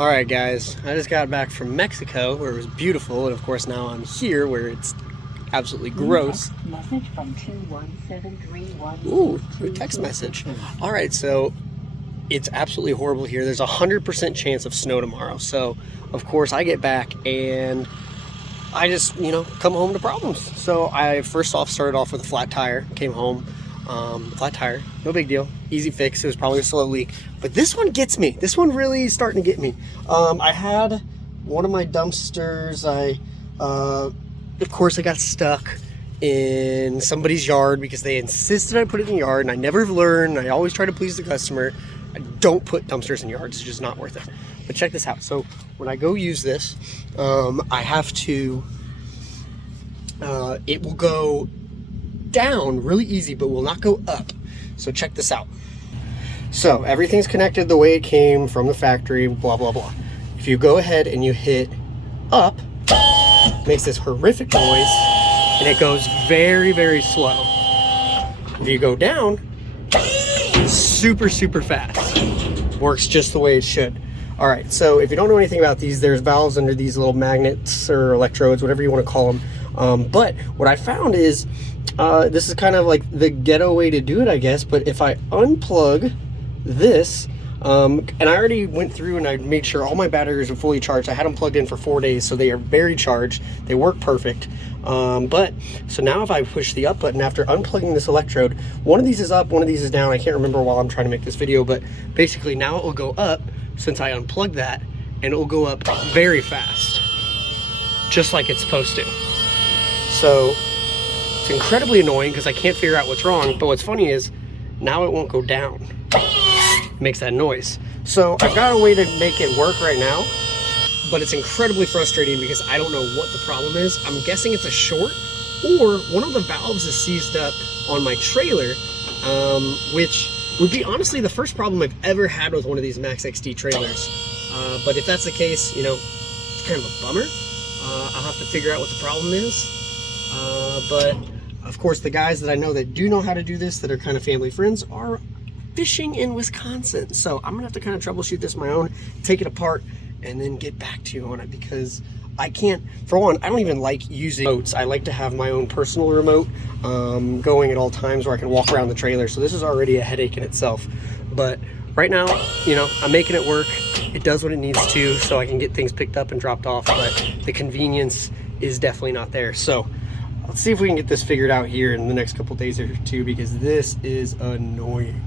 Alright guys, I just got back from Mexico where it was beautiful, and of course now I'm here where it's absolutely gross. Message from 21731. Ooh, new text message. Alright, so it's absolutely horrible here. There's a 100% chance of snow tomorrow. So of course I get back and I just, come home to problems. So I first off started off with a flat tire, came home, flat tire, no big deal, easy fix. It was probably a slow leak, but this one gets me. This one really is starting to get me. I had one of my dumpsters, of course I got stuck in somebody's yard because they insisted I put it in the yard, and I never learned. I always try to please the customer. I don't put dumpsters in yards, it's just not worth it. But check this out. So when I go use this, I have to, it will go down really easy, but will not go up. So check this out. So everything's connected the way it came from the factory, blah, blah, blah. If you go ahead and you hit up, it makes this horrific noise, and it goes very, very slow. If you go down, super, super fast. Works just the way it should. All right, so if you don't know anything about these, there's valves under these little magnets or electrodes, whatever you want to call them. But what I found is, this is kind of like the ghetto way to do it, I guess. But if I unplug this, and I already went through and I made sure all my batteries are fully charged. I had them plugged in for 4 days, so they are very charged. They work perfect. So now if I push the up button after unplugging this electrode, one of these is up, one of these is down. I can't remember while I'm trying to make this video, but basically now it will go up since I unplugged that, and it will go up very fast, just like it's supposed to. So it's incredibly annoying because I can't figure out what's wrong, but what's funny is now it won't go down. It makes that noise. So I've got a way to make it work right now, but it's incredibly frustrating because I don't know what the problem is. I'm guessing it's a short, or one of the valves is seized up on my trailer, which would be honestly the first problem I've ever had with one of these Max XD trailers. But if that's the case, it's kind of a bummer. I'll have to figure out what the problem is. But of course the guys that I know that do know how to do this, that are kind of family friends, are fishing in Wisconsin. So I'm gonna have to kind of troubleshoot this on my own, take it apart, and then get back to you on it, because I can't, for one, I don't even like using remotes. I like to have my own personal remote going at all times where I can walk around the trailer. So this is already a headache in itself. But right now, I'm making it work. It does what it needs to, so I can get things picked up and dropped off, but the convenience is definitely not there. So let's see if we can get this figured out here in the next couple days or two, because this is annoying.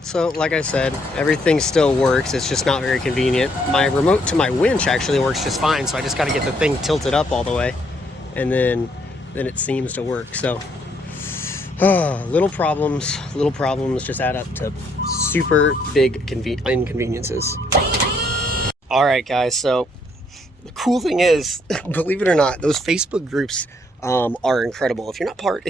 So like I said, everything still works. It's just not very convenient. My remote to my winch actually works just fine, so I just got to get the thing tilted up all the way, and then it seems to work. So little problems just add up to super big inconveniences. All right guys, so the cool thing is, believe it or not, those Facebook groups are incredible. If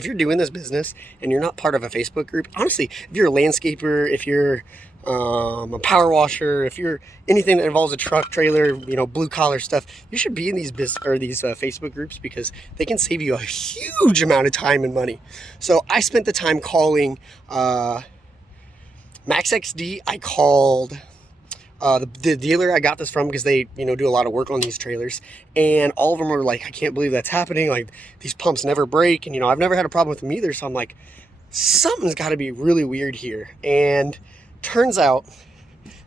you're doing this business and you're not part of a Facebook group, honestly, if you're a landscaper, if you're a power washer, if you're anything that involves a truck, trailer, blue collar stuff, you should be in these Facebook groups, because they can save you a huge amount of time and money. So I spent the time calling Max XD. I called the dealer I got this from, because they do a lot of work on these trailers, and all of them were like, I can't believe that's happening, like these pumps never break, and I've never had a problem with them either. So I'm like, something's got to be really weird here. And turns out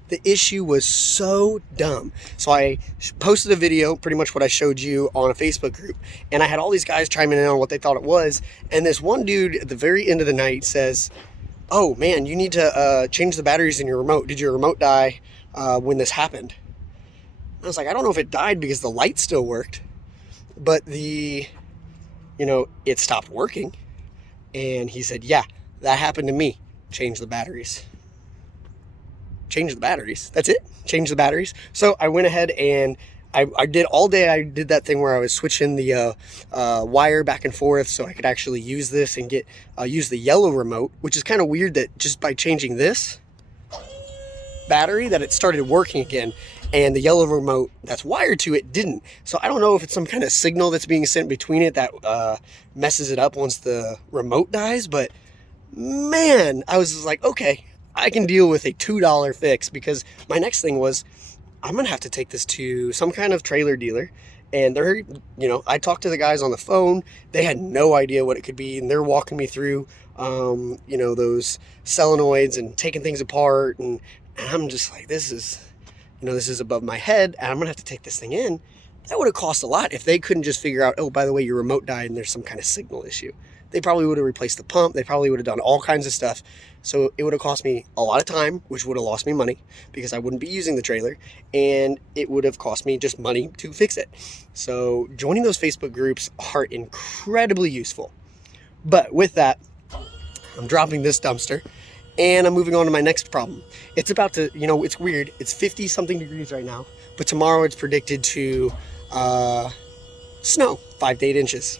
the issue was so dumb. So I posted a video, pretty much what I showed you, on a Facebook group, and I had all these guys chiming in on what they thought it was. And this one dude at the very end of the night says, oh man, you need to change the batteries in your remote. Did your remote die when this happened? I was like, I don't know if it died, because the light still worked, but it stopped working. And he said, yeah, that happened to me. Change the batteries. Change the batteries. That's it. Change the batteries. So I went ahead and I did all day. I did that thing where I was switching the wire back and forth so I could actually use this and use the yellow remote, which is kind of weird that just by changing this battery that it started working again, and the yellow remote that's wired to it didn't. So I don't know if it's some kind of signal that's being sent between it that messes it up once the remote dies, but man, I was just like, okay, I can deal with a $2 fix, because my next thing was, I'm gonna have to take this to some kind of trailer dealer, and they're, I talked to the guys on the phone. They had no idea what it could be, and they're walking me through, those solenoids and taking things apart, and I'm just like, this is above my head, and I'm gonna have to take this thing in. That would have cost a lot if they couldn't just figure out, oh, by the way, your remote died and there's some kind of signal issue. They probably would have replaced the pump. They probably would have done all kinds of stuff. So it would have cost me a lot of time, which would have lost me money because I wouldn't be using the trailer, and it would have cost me just money to fix it. So joining those Facebook groups are incredibly useful. But with that, I'm dropping this dumpster and I'm moving on to my next problem. It's about to, it's weird. It's 50 something degrees right now, but tomorrow it's predicted to snow 5 to 8 inches.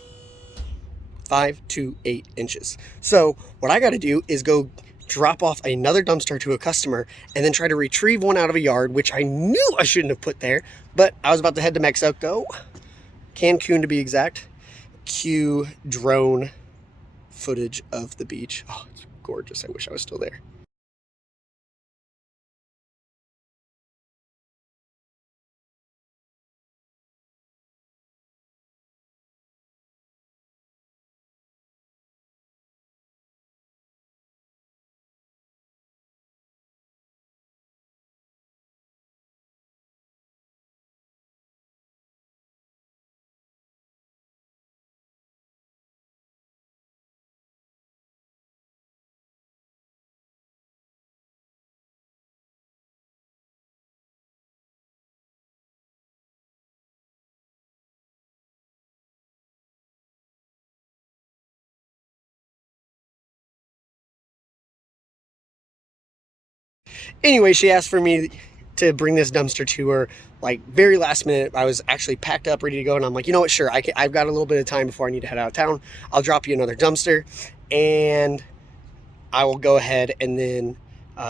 5 to 8 inches. So what I got to do is go drop off another dumpster to a customer and then try to retrieve one out of a yard, which I knew I shouldn't have put there, but I was about to head to Mexico, Cancun to be exact. Cue drone footage of the beach. Oh, it's gorgeous. I wish I was still there. Anyway, she asked for me to bring this dumpster to her, like, very last minute. I was actually packed up, ready to go, and I'm like, you know what, sure, I've got a little bit of time before I need to head out of town. I'll drop you another dumpster, and I will go ahead and then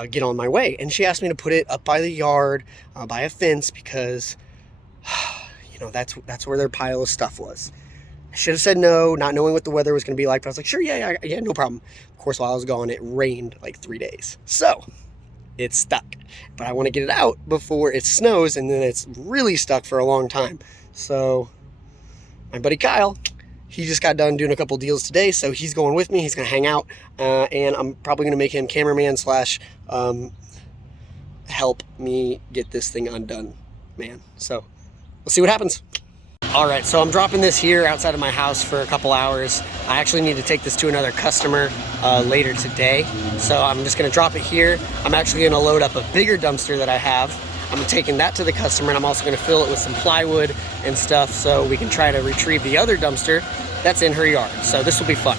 get on my way. And she asked me to put it up by the yard, by a fence, because, that's where their pile of stuff was. I should have said no, not knowing what the weather was going to be like, but I was like, sure, yeah, no problem. Of course, while I was gone, it rained like 3 days. So it's stuck, but I want to get it out before it snows, and then it's really stuck for a long time. So my buddy Kyle, he just got done doing a couple deals today, so he's going with me. He's going to hang out, and I'm probably going to make him cameraman / help me get this thing undone, man. So we'll see what happens. All right, so I'm dropping this here outside of my house for a couple hours. I actually need to take this to another customer later today. So I'm just gonna drop it here. I'm actually gonna load up a bigger dumpster that I have. I'm taking that to the customer, and I'm also gonna fill it with some plywood and stuff so we can try to retrieve the other dumpster that's in her yard. So this will be fun.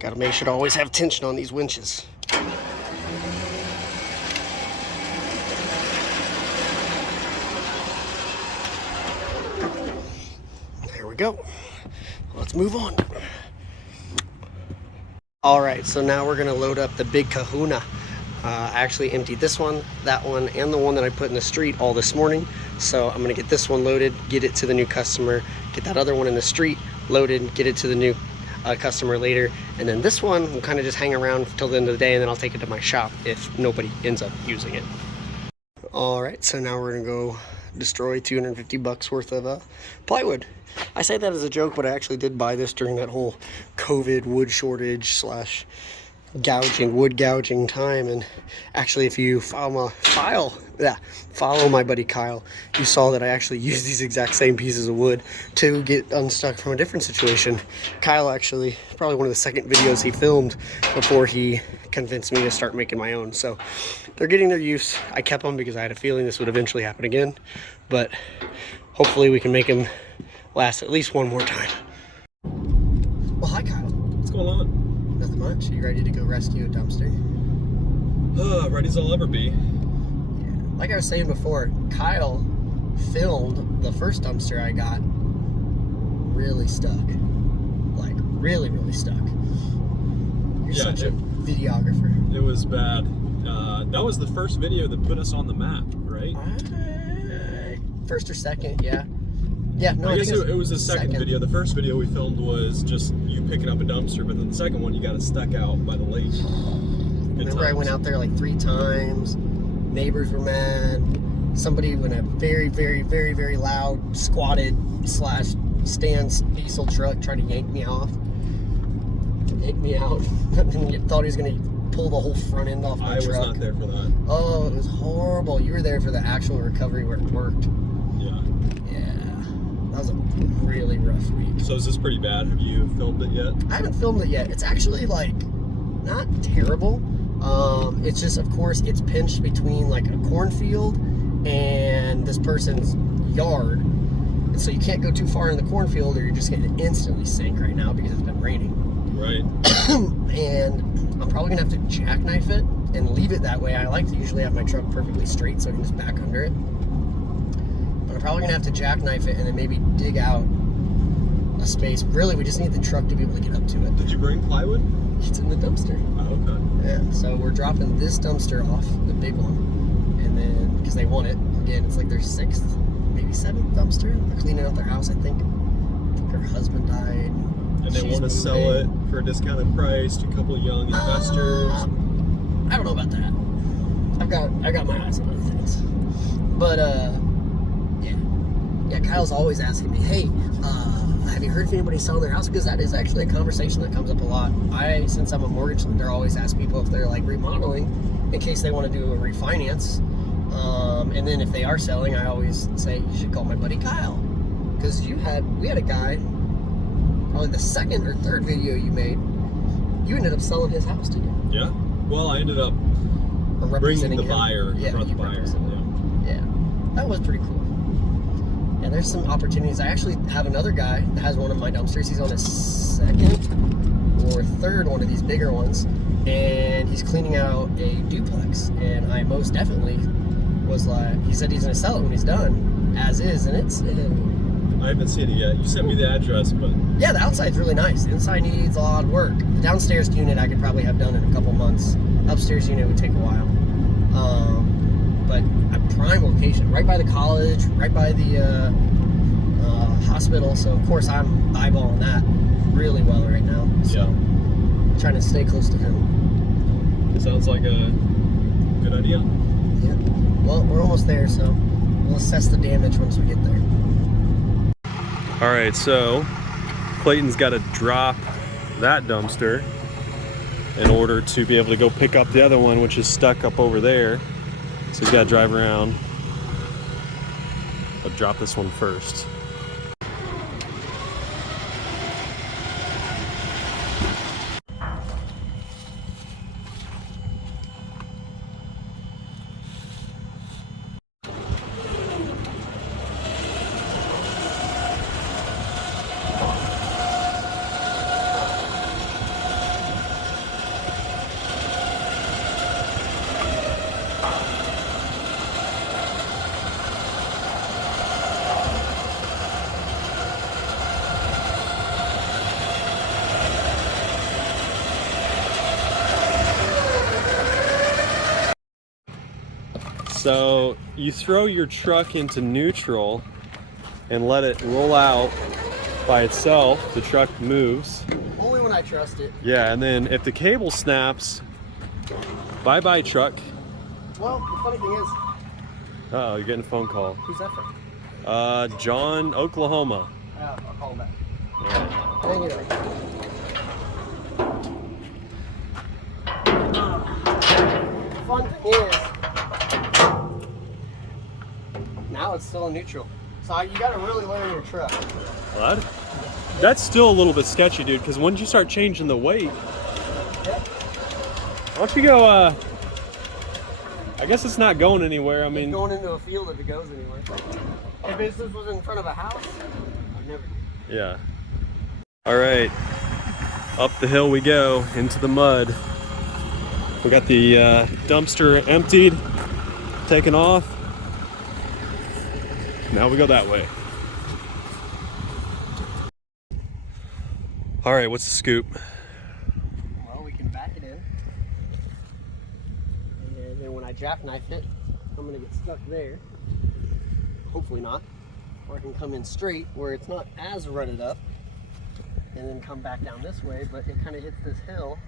Gotta make sure to always have tension on these winches. There we go. Let's move on. All right, so now we're gonna load up the big kahuna. I actually emptied this one, that one, and the one that I put in the street all this morning. So I'm gonna get this one loaded, get it to the new customer, get that other one in the street loaded, get it to the new customer later, and then this one will kind of just hang around till the end of the day, and then I'll take it to my shop if nobody ends up using it. All right, so now we're gonna go destroy 250 bucks worth of plywood. I say that as a joke, but I actually did buy this during that whole COVID wood shortage / wood gouging time. And actually, if you follow my buddy Kyle, you saw that I actually used these exact same pieces of wood to get unstuck from a different situation. Kyle actually, probably one of the second videos he filmed before he convinced me to start making my own. So they're getting their use. I kept them because I had a feeling this would eventually happen again, but hopefully we can make them last at least one more time. Well, hi Kyle. What's going on? Nothing much. Are you ready to go rescue a dumpster? Ready as I'll ever be. Like I was saying before, Kyle filmed the first dumpster I got really stuck. Like, really, really stuck. You're such a videographer. It was bad. That was the first video that put us on the map, right? First or second, yeah. Yeah, no, I guess it was the second video. The first video we filmed was just you picking up a dumpster, but then the second one you got it stuck out by the lake. Remember I went out there like 3 times. Neighbors were mad. Somebody in a very, very, very, very loud squatted / stand diesel truck tried to yank me off. Yank me out. And thought he was going to pull the whole front end off my truck. I was not there for that. Oh, it was horrible. You were there for the actual recovery where it worked. Yeah. Yeah. That was a really rough week. So is this pretty bad? Have you filmed it yet? I haven't filmed it yet. It's actually like not terrible. It's just, of course, it's pinched between like a cornfield and this person's yard. And so you can't go too far in the cornfield or you're just going to instantly sink right now because it's been raining. Right. And I'm probably going to have to jackknife it and leave it that way. I like to usually have my truck perfectly straight so I can just back under it. But I'm probably going to have to jackknife it and then maybe dig out a space. Really, we just need the truck to be able to get up to it. Did you bring plywood? It's in the dumpster. Oh, okay. Yeah, so we're dropping this dumpster off, the big one, and then, because they want it, again, it's like their 6th, maybe 7th dumpster. They're cleaning out their house, I think. Her husband died. And they want to sell it for a discounted price to a couple of young investors. I don't know about that. I got my eyes on other things. But, yeah, Kyle's always asking me, hey, have you heard if anybody's selling their house? Because that is actually a conversation that comes up a lot. Since I'm a mortgage lender, always ask people if they're like remodeling in case they want to do a refinance. And then if they are selling, I always say you should call my buddy Kyle. Because we had a guy, probably the 2nd or 3rd video you made, you ended up selling his house, didn't you? Yeah. Well, I ended up bringing the buyer. Yeah, brought the buyer. Yeah, that was pretty cool. Yeah, there's some opportunities. I actually have another guy that has one of my dumpsters. He's on his 2nd or 3rd one of these bigger ones, and he's cleaning out a duplex. And I most definitely was like, he said he's going to sell it when he's done, as is, and it's... I haven't seen it yet. You sent me the address, but... Yeah, the outside's really nice. The inside needs a lot of work. The downstairs unit I could probably have done in a couple months. Upstairs unit would take a while. But a prime location, right by the college, right by the hospital. So, of course, I'm eyeballing that really well right now. So, yeah. Trying to stay close to him. It sounds like a good idea. Yeah. Well, we're almost there, so we'll assess the damage once we get there. All right, so Clayton's got to drop that dumpster in order to be able to go pick up the other one, which is stuck up over there. So he's got to drive around, but drop this one first. So you throw your truck into neutral and let it roll out by itself. The truck moves. Only when I trust it. Yeah, and then if the cable snaps, bye-bye truck. Well, the funny thing is... Uh-oh, you're getting a phone call. Who's that from? John, Oklahoma. I'll call him back. Yeah. Thank you. Fun thing is, now it's still in neutral. So you gotta really learn your truck. What? That's still a little bit sketchy, dude, because once you start changing the weight, why don't you go, I guess it's not going anywhere. I mean, it's going into a field if it goes anywhere. If this was in front of a house, I'd never do. Yeah. All right, up the hill we go, into the mud. We got the dumpster emptied, taken off. Now we go that way. All right, what's the scoop? Well, we can back it in. jackknife it, I'm gonna get stuck there. Hopefully not. Or I can come in straight where it's not as rutted up and then come back down this way, but it kind of hits this hill.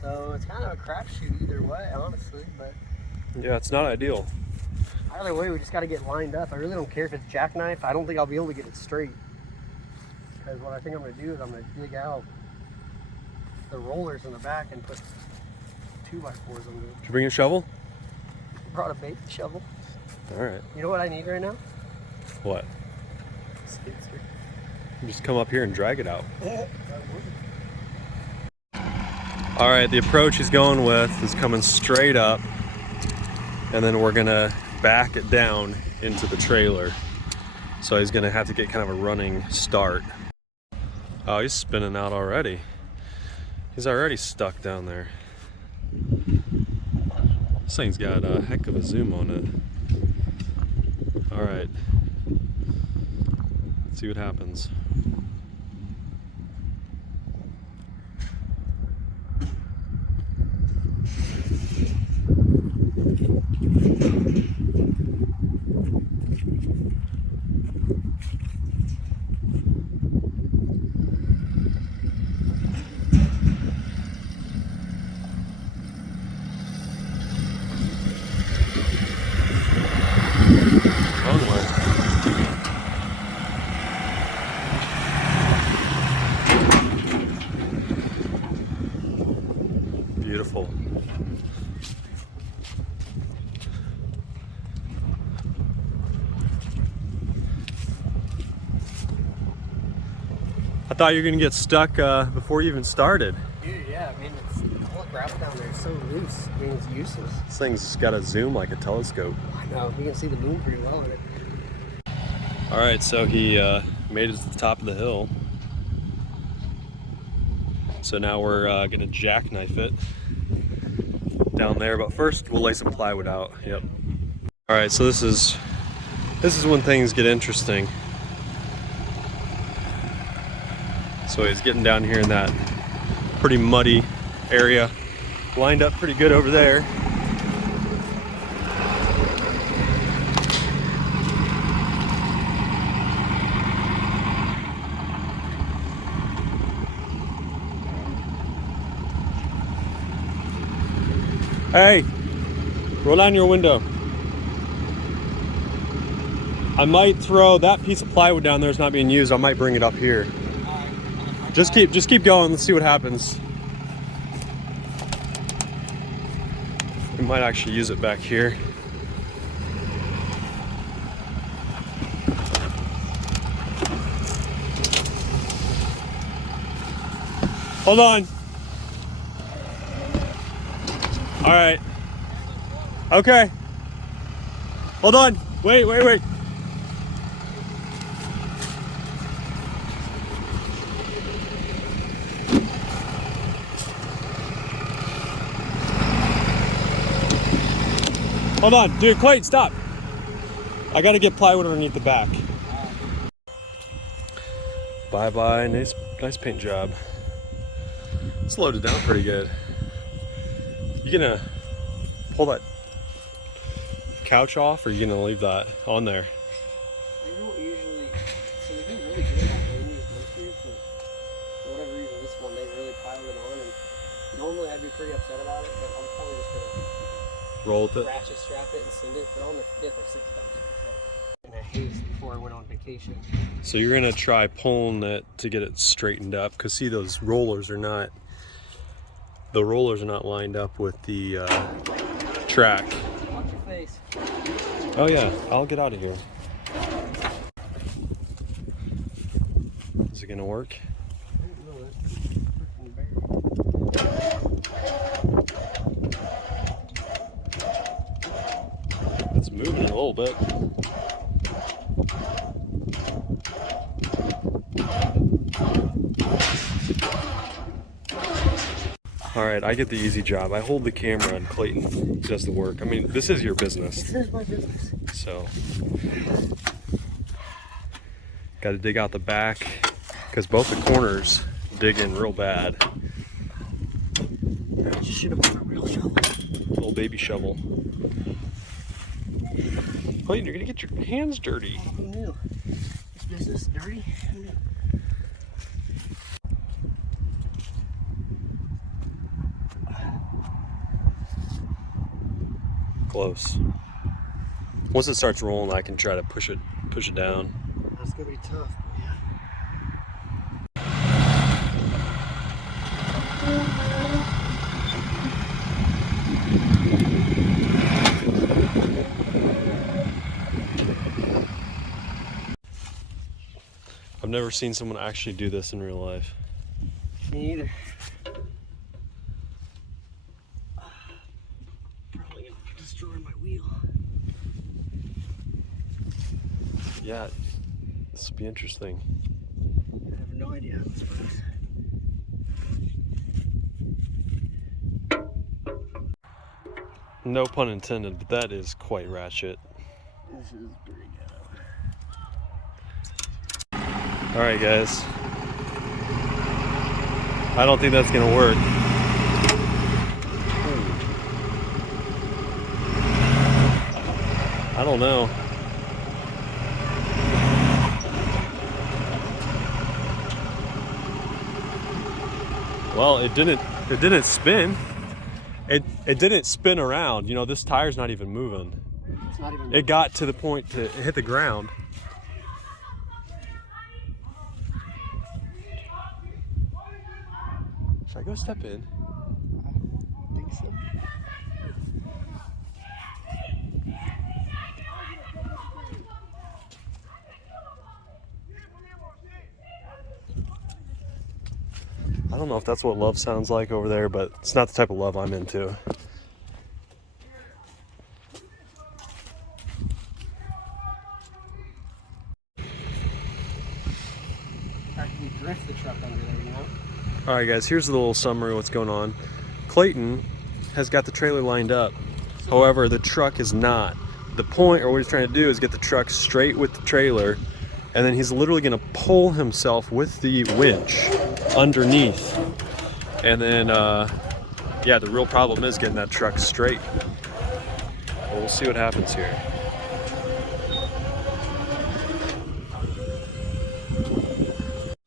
So it's kind of a crapshoot either way, honestly, but Yeah, it's not ideal. either way, we just got to get lined up. I really don't care if it's jackknife. I don't think I'll be able to get it straight. Because what I think I'm going to do is I'm going to dig out the rollers in the back and put 2x4s under it. Did you bring a shovel? Brought a bait shovel. All right. You know what I need right now? What? Skid steer. Just come up here and drag it out. All right, the approach he's going with is coming straight up, and then we're gonna back it down into the trailer. So he's gonna have to get kind of a running start. Oh, he's spinning out already. He's already stuck down there. This thing's got a heck of a zoom on it. All right, let's see what happens. Beautiful. I thought you were gonna get stuck before you even started. Dude, yeah, I mean, all the gravel down there is so loose. I mean, it's useless. This thing's got a zoom like a telescope. I know, you can see the moon pretty well in it. All right, so he made it to the top of the hill. So now we're gonna jackknife it down there, but first we'll lay some plywood out. Yep. All right, so this is when things get interesting. So he's getting down here in that pretty muddy area, lined up pretty good over there. Hey, roll down your window. I might throw that piece of plywood down there. It's not being used. I might bring it up here. Just keep going. Let's see what happens. We might actually use it back here. Hold on. All right. Okay. Hold on. Wait. Hold on, dude, Clayton, stop. I gotta get plywood underneath the back. Bye, nice paint job. It's loaded down pretty good. You gonna pull that couch off, or you gonna leave that on there? They don't usually, so they do really good at doing these dumpsters, but for whatever reason, this one, they really pile it on, and normally I'd be pretty upset about it, but I'm probably just gonna Roll with it. ratchet strap it and send it. They're on the 5th or 6th dumpster, so in a haste before I went on vacation. So you're gonna try pulling it to get it straightened up, because see, those rollers are not, the rollers are not lined up with the track. Watch your face. Oh yeah, I'll get out of here. Is it gonna work? I don't know, that's freaking bad. It's moving a little bit. All right, I get the easy job. I hold the camera and Clayton does the work. I mean, this is your business. This is my business. So, got to dig out the back because both the corners dig in real bad. I should have bought a real shovel. Little baby shovel. Clayton, you're gonna get your hands dirty. Who knew? This business is dirty. Who knew? Close. Once it starts rolling, I can try to push it down. That's gonna be tough. I've never seen someone actually do this in real life. Me either. Probably gonna destroy my wheel. Yeah, this will be interesting. I have no idea how this works. No pun intended, but that is quite ratchet. This is pretty good. All right, guys. I don't think that's gonna work. I don't know. Well, it didn't spin. It didn't spin around. You know, this tire's not even moving. It's not even. It got to the point to hit the ground. Should I go step in? I think so. I don't know if that's what love sounds like over there, but it's not the type of love I'm into. I can drift the truck under there, you know? All right, guys, here's a little summary of what's going on. Clayton has got the trailer lined up. However, the truck is not. The point, or what he's trying to do, is get the truck straight with the trailer, and then he's literally gonna pull himself with the winch underneath. And then, yeah, the real problem is getting that truck straight. Well, we'll see what happens here.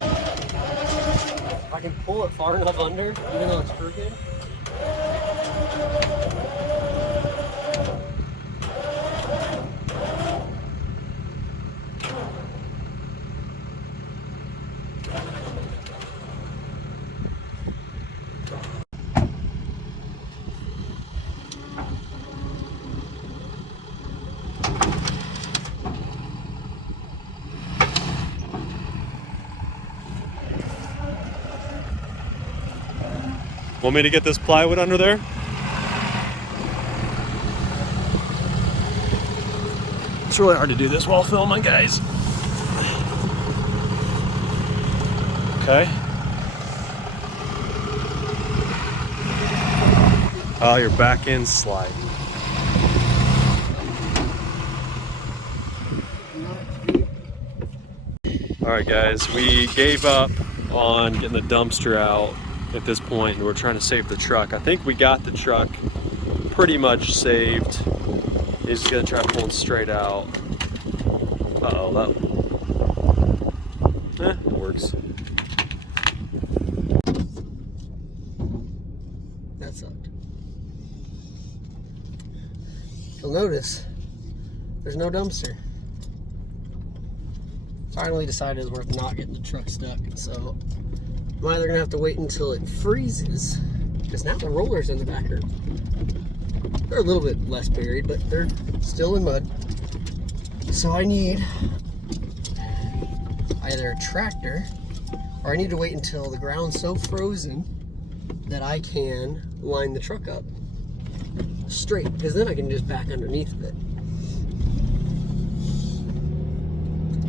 If I can pull it far enough under, even though it's crooked. Want me to get this plywood under there? It's really hard to do this while filming, guys. Okay. Oh, your back end's sliding. All right, guys, we gave up on getting the dumpster out at this point, and we're trying to save the truck. I think we got the truck pretty much saved. He's gonna try pulling straight out. Uh-oh, it works. That sucked. You'll notice there's no dumpster. Finally decided it's worth not getting the truck stuck, so I'm either gonna have to wait until it freezes, because now the rollers in the back they're a little bit less buried, but they're still in mud. So I need either a tractor, or I need to wait until the ground's so frozen that I can line the truck up straight, because then I can just back underneath of it.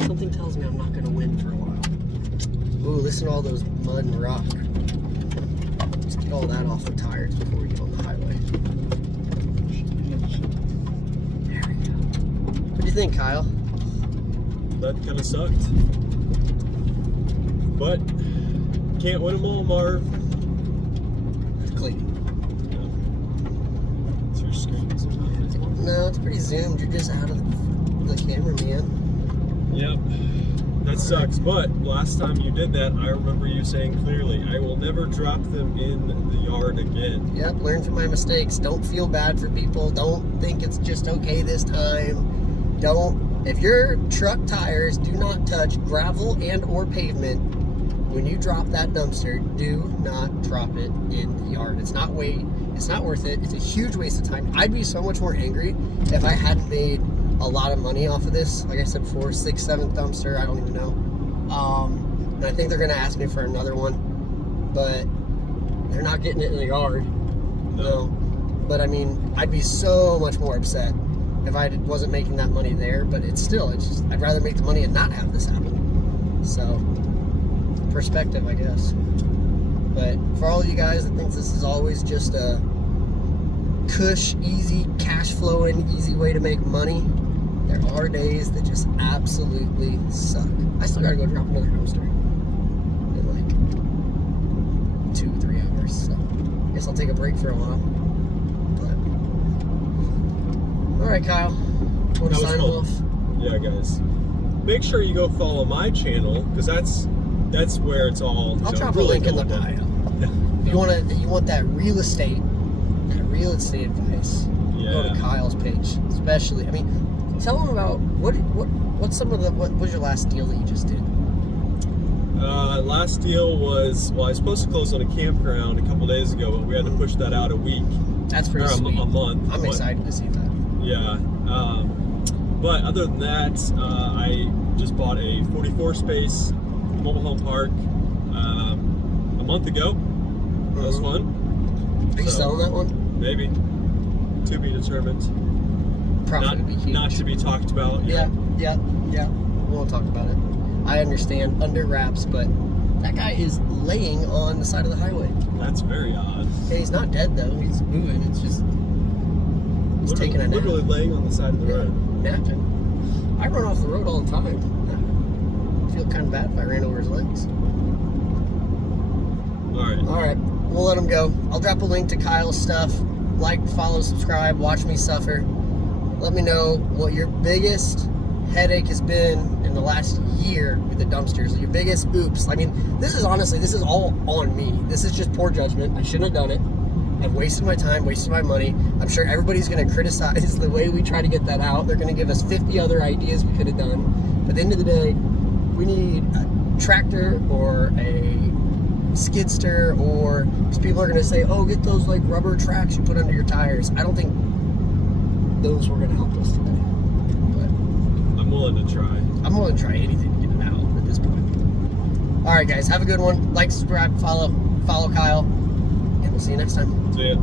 Something tells me I'm not gonna win for a while. Ooh, listen to all those mud and rock. Let's get all that off the tires before we get on the highway. There we go. What do you think, Kyle? That kind of sucked. But can't win them all, Marv. Clayton. your screen sometimes. No, it's pretty zoomed. You're just out of the camera, man. Yep. That sucks, but last time you did that, I remember you saying clearly, I will never drop them in the yard again. Yep, learn from my mistakes. Don't feel bad for people. Don't think it's just okay this time. If your truck tires do not touch gravel and or pavement, when you drop that dumpster, do not drop it in the yard. It's not worth it. It's a huge waste of time. I'd be so much more angry if I hadn't made a lot of money off of this. Like I said before, 6th, 7th dumpster, I don't even know. And I think they're gonna ask me for another one, but they're not getting it in the yard. No. But I mean, I'd be so much more upset if I wasn't making that money there, but it's just, I'd rather make the money and not have this happen. So, perspective, I guess. But for all of you guys that think this is always just a cush, easy, cash flowing, easy way to make money, there are days that just absolutely suck. I still gotta go drop another dumpster in like 2-3 hours, so I guess I'll take a break for a while. But all right, Kyle, want to sign off? Yeah, guys, make sure you go follow my channel, because that's where it's all. I'll drop a link in the bio. If you want that real estate advice, go to Kyle's page. Especially, I mean, tell them about what was your last deal that you just did? Last deal was, I was supposed to close on a campground a couple days ago, but we had to push that out a week. That's pretty sweet. A month. I'm excited to see that. Yeah. But other than that, I just bought a 44 space mobile home park a month ago. That was fun. Are you selling that one? Maybe. To be determined. Profit would be huge. Not to be talked about. Yeah. We won't talk about it. I understand, under wraps, but that guy is laying on the side of the highway. That's very odd. Yeah, he's not dead though. He's moving. It's just he's taking a nap. Literally laying on the side of the road. Napping. I run off the road all the time. I feel kind of bad if I ran over his legs. All right. We'll let him go. I'll drop a link to Kyle's stuff. Like, follow, subscribe, watch me suffer. Let me know what your biggest headache has been in the last year with the dumpsters. Your biggest oops. I mean, this is all on me. This is just poor judgment. I shouldn't have done it. I've wasted my time, wasted my money. I'm sure everybody's going to criticize the way we try to get that out. They're going to give us 50 other ideas we could have done. But at the end of the day, we need a tractor or a skidster, or people are going to say, oh, get those like rubber tracks you put under your tires. I don't think those were going to help us today. But I'm willing to try. I'm willing to try anything to get it out at this point. All right, guys, have a good one. Like, subscribe, follow Kyle, and we'll see you next time. See ya.